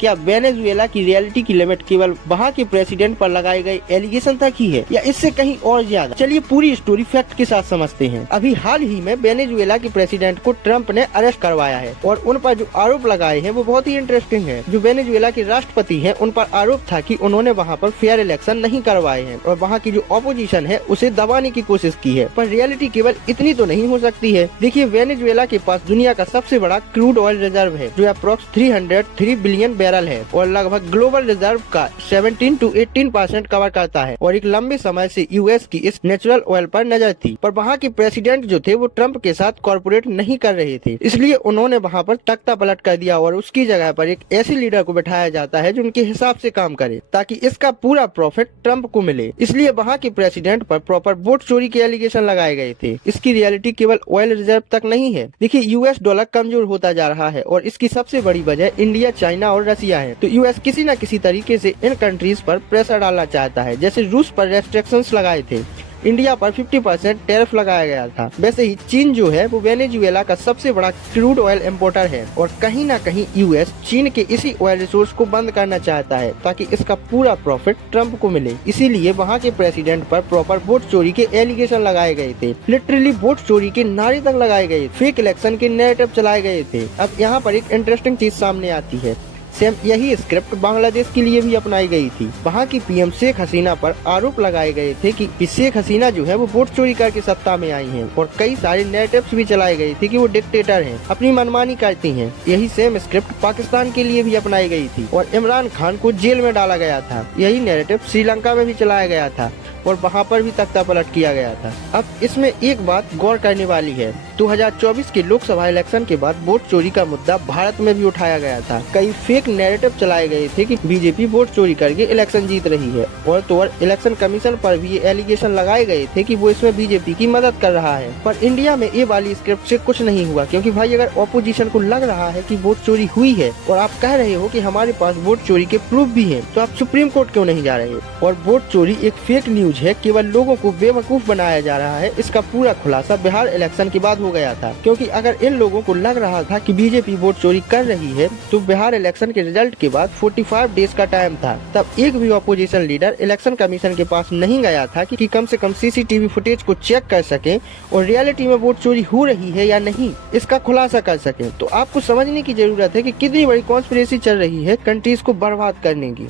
क्या वेनेजुएला की रियलिटी की लिमिट केवल वहाँ के प्रेसिडेंट पर लगाए गए एलिगेशन तक ही है या इससे कहीं और ज्यादा? चलिए पूरी स्टोरी फैक्ट के साथ समझते हैं। अभी हाल ही में वेनेजुएला के प्रेसिडेंट को ट्रंप ने अरेस्ट करवाया है और उन पर जो आरोप लगाए हैं वो बहुत ही इंटरेस्टिंग है। जो वेनेजुएला के राष्ट्रपति हैं उन पर आरोप था कि उन्होंने वहाँ पर फेयर इलेक्शन नहीं करवाए हैं और वहाँ की जो ऑपोजिशन है उसे दबाने की कोशिश की है। पर रियलिटी केवल इतनी तो नहीं हो सकती है। देखिए, वेनेजुएला के पास दुनिया का सबसे बड़ा क्रूड ऑयल रिजर्व है जो अप्रोक्स 303 बिलियन बैरल है और लगभग ग्लोबल रिजर्व का 17 to 18% कवर करता है और एक लंबे समय से यूएस की इस नेचुरल ऑयल पर नजर थी। पर वहाँ के प्रेसिडेंट जो थे वो ट्रंप के साथ कॉर्पोरेट नहीं कर रहे थे, इसलिए उन्होंने वहाँ पर तख्ता पलट कर दिया और उसकी जगह पर एक ऐसे लीडर को बैठाया जाता है जो उनके हिसाब से काम करे ताकि इसका पूरा प्रॉफिट ट्रंप को मिले। इसलिए वहाँ के प्रेसिडेंट पर प्रॉपर वोट चोरी के एलिगेशन लगाए गए थे। इसकी रियलिटी केवल ऑयल रिजर्व तक नहीं है। देखिए, यूएस डॉलर कमजोर होता जा रहा है और इसकी सबसे बड़ी वजह इंडिया, चाइना और रसिया है। तो यूएस किसी न किसी तरीके से इन कंट्रीज पर प्रेशर डालना चाहता है। जैसे रूस पर रेस्ट्रिक्शंस लगाए थे, इंडिया पर 50% टैरिफ लगाया गया था। वैसे ही चीन जो है वो वेनेजुएला का सबसे बड़ा क्रूड ऑयल इंपोर्टर है और कहीं ना कहीं यूएस चीन के इसी ऑयल रिसोर्स को बंद करना चाहता है ताकि इसका पूरा प्रॉफिट ट्रंप को मिले। इसीलिए वहाँ के प्रेसिडेंट पर प्रॉपर वोट चोरी के एलिगेशन लगाए गए थे। लिटरली वोट चोरी के नारे तक लगाए गए, फेक इलेक्शन के नैरेटिव चलाए गए थे। अब यहाँ पर एक इंटरेस्टिंग चीज सामने आती है। सेम यही स्क्रिप्ट बांग्लादेश के लिए भी अपनाई गई थी। वहाँ की पीएम शेख हसीना पर आरोप लगाए गए थे कि शेख हसीना जो है वो वोट चोरी करके सत्ता में आई हैं और कई सारे नैरेटिव्स भी चलाए गए थे कि वो डिक्टेटर हैं, अपनी मनमानी करती हैं। यही सेम स्क्रिप्ट पाकिस्तान के लिए भी अपनाई गई थी और इमरान खान को जेल में डाला गया था। यही नैरेटिव श्रीलंका में भी चलाया गया था और वहाँ पर भी तख्ता पलट किया गया था। अब इसमें एक बात गौर करने वाली है, 2024 के लोकसभा इलेक्शन के बाद वोट चोरी का मुद्दा भारत में भी उठाया गया था। कई फेक नैरेटिव चलाए गए थे कि बीजेपी वोट चोरी करके इलेक्शन जीत रही है और तो और इलेक्शन कमीशन पर भी ये एलिगेशन लगाए गए थे कि वो इसमें बीजेपी की मदद कर रहा है। पर इंडिया में ये वाली स्क्रिप्ट से कुछ नहीं हुआ, क्योंकि भाई अगर ऑपोजिशन को लग रहा है कि वोट चोरी हुई है और आप कह रहे हो कि हमारे पास वोट चोरी के प्रूफ भी है, तो आप सुप्रीम कोर्ट क्यों नहीं जा रहे? और वोट चोरी एक फेक न्यूज है, केवल लोगों को बेवकूफ बनाया जा रहा है। इसका पूरा खुलासा बिहार इलेक्शन के बाद हो गया था, क्योंकि अगर इन लोगों को लग रहा था कि बीजेपी वोट चोरी कर रही है तो बिहार इलेक्शन के रिजल्ट के बाद 45 डेज का टाइम था। तब एक भी ऑपोजिशन लीडर इलेक्शन कमीशन के पास नहीं गया था कि कम से कम सीसीटीवी फुटेज को चेक कर सके और रियलिटी में वोट चोरी हो रही है या नहीं इसका खुलासा कर सके। तो आपको समझने की जरूरत है कि कितनी बड़ी कॉन्स्पिरेसी चल रही है कंट्रीज को बर्बाद करने की।